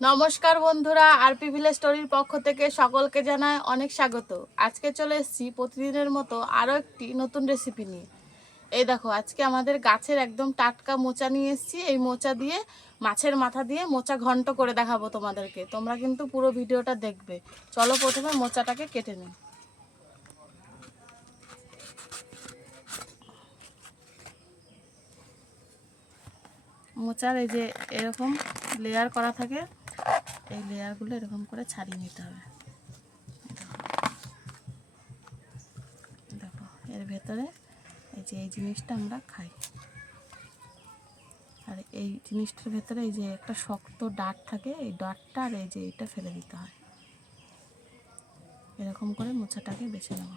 নমস্কার বন্ধুরা, RP village স্টোরির পক্ষ থেকে সকলকে জানায় অনেক স্বাগত। আজকে চলে এসেছি প্রতিদিনের মতো আরও একটি নতুন রেসিপি নিয়ে। এই দেখো, আজকে আমাদের গাছের একদম টাটকা মোচা নিয়ে এসেছি। এই মোচা দিয়ে মাছের মাথা দিয়ে মোচা ঘন্ট করে দেখাবো তোমাদেরকে। তোমরা কিন্তু পুরো ভিডিওটা দেখবে। চলো প্রথমে মোচাটাকে কেটে নিই। মোচার এই যে এরকম লেয়ার করা থাকে, এই লেয়ারগুলো এরকম করে ছাড়িয়ে নিতে হবে। দেখো, এর ভেতরে এই যে এই জিনিসটা আমরা খাই, আর এই জিনিসটার ভেতরে এই যে একটা শক্ত ডাঁট থাকে, এই ডাঁটটা আর এই যে এটা ফেলে দিতে হয়। এরকম করে মোচাটাকে বেছে নেব।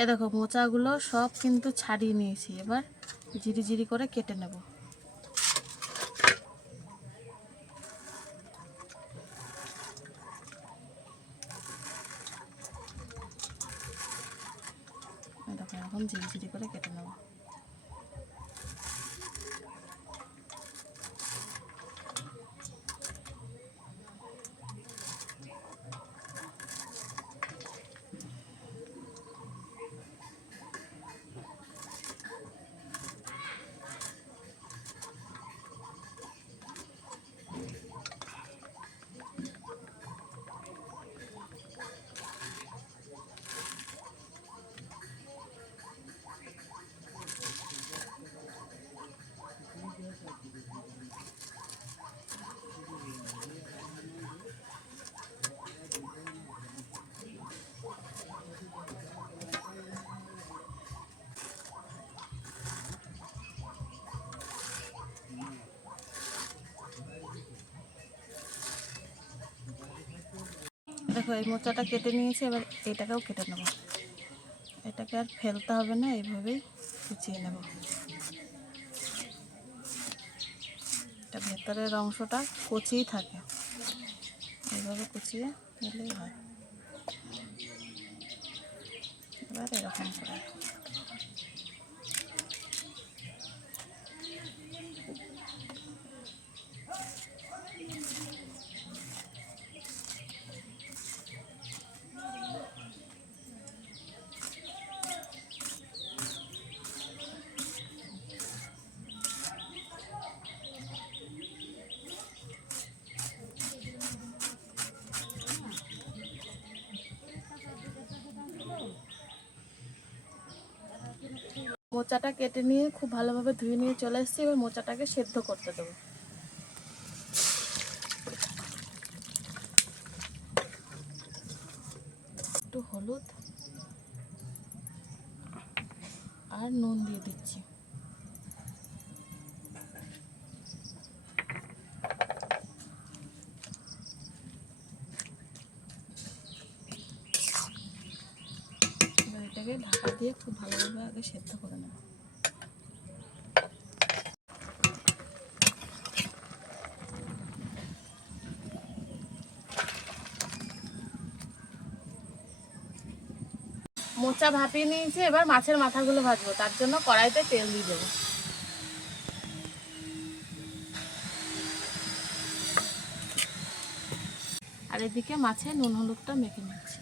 এ দেখো, মোচাগুলো সব কিন্তু ছাড়িয়ে নিয়েছি। এবার জিরি জিরি করে কেটে নেব। দেখো, এখন জিরি জিরি করে কেটে নেব। দেখো, এই মোচাটা কেটে নিয়েছি। এবার এটাকেও কেটে নেব। এটাকে আর ফেলতে হবে না, এইভাবেই কুচিয়ে নেব। এটা ভেতরের অংশটা কচিই থাকে, এইভাবে কুচিয়ে নিলেই হয়। এবার এরকম করে মোচাটা কেটে নিয়ে খুব ভালোভাবে ধুয়ে নিয়ে চলে এসেছি। এবার মোচাটাকে সেদ্ধ করতে দেবো। একটু হলুদ আর নুন দিয়ে দিচ্ছি। এবার এটাকে ঢাকা দিয়ে খুব ভালোভাবে আগে সেদ্ধ করে নেব। মোচা ভাপিয়ে নিয়েছি। এবার মাছের মাথাগুলো ভাজবো, তার জন্য কড়াইতে তেল দিয়ে দেবো। আর এদিকে মাছে নুন হলুদটা মেখে নিচ্ছি।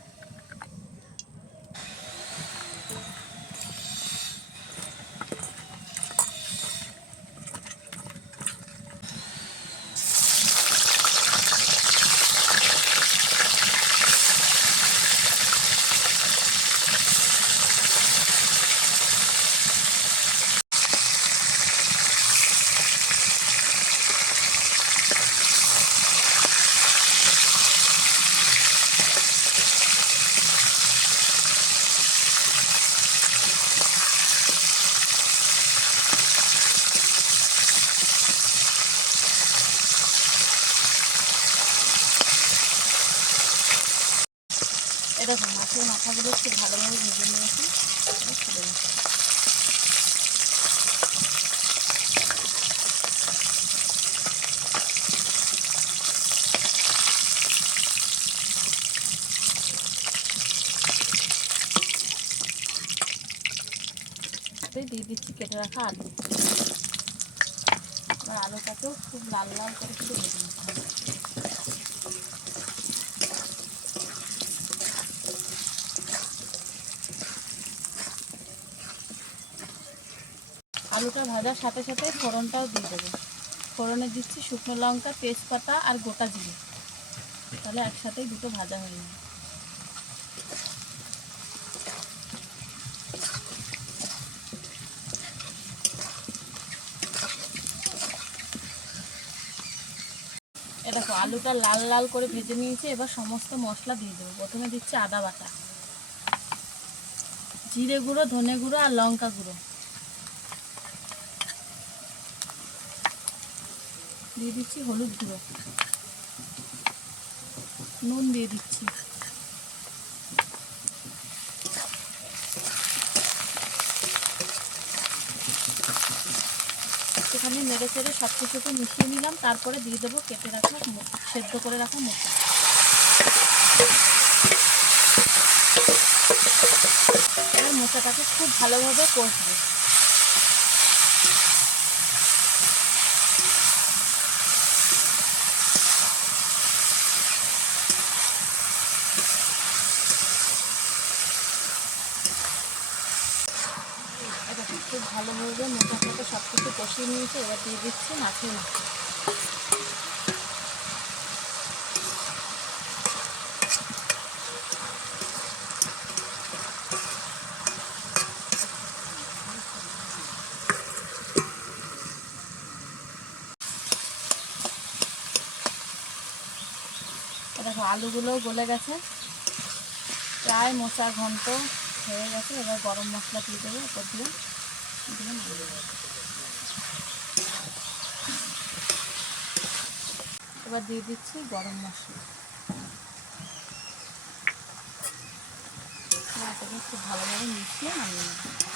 মাছের মাথাগুলো একটু ভালোভাবে ভেজে নিয়েছি। ছেড়ে দিচ্ছি। দিয়ে দিচ্ছি কেটে রাখা আলু। এবার আলুটাকেও খুব লাল লাল করে একটু ভেজে নিতে হবে। আলুটা ভাজার সাথে সাথে ফোড়নটাও দিয়ে দেবো। ফোড়নে দিচ্ছি শুকনো লঙ্কা, তেজপাতা আর গোটা জিরে। তাহলে একসাথেই দুটো ভাজা হয়ে যাবে। এ দেখো আলুটা লাল লাল করে ভেজে নিয়েছি। এবার সমস্ত মশলা দিয়ে দেবো। প্রথমে দিচ্ছি আদা বাটা, জিরে গুঁড়ো, ধনে গুঁড়ো আর লঙ্কা গুঁড়ো। দিয়ে দিচ্ছি হলুদ গুঁড়ো, নুন দিয়ে দিচ্ছি। একটুখানি নেড়ে চেড়ে সব কিছুকে মিশিয়ে নিলাম। তারপরে দিয়ে দেবো কেটে রাখা সেদ্ধ করে রাখা মোচা। এবার মোচাটাকে খুব ভালোভাবে কষবো। খুব ভালোভাবে মোচার সাথে সব কিছু কষিয়ে নিয়েছে। এবার দিয়ে দিচ্ছি মাছের মাথা। দেখো আলুগুলো গলে গেছে, প্রায় মোচা ঘন্ট হয়ে গেছে। এবার গরম মশলা দিয়ে দেবো উপর দিয়ে। এবার দিয়ে দিচ্ছি গরম মশলা। খুব ভালোভাবে মিশিয়ে নামিয়ে নেব।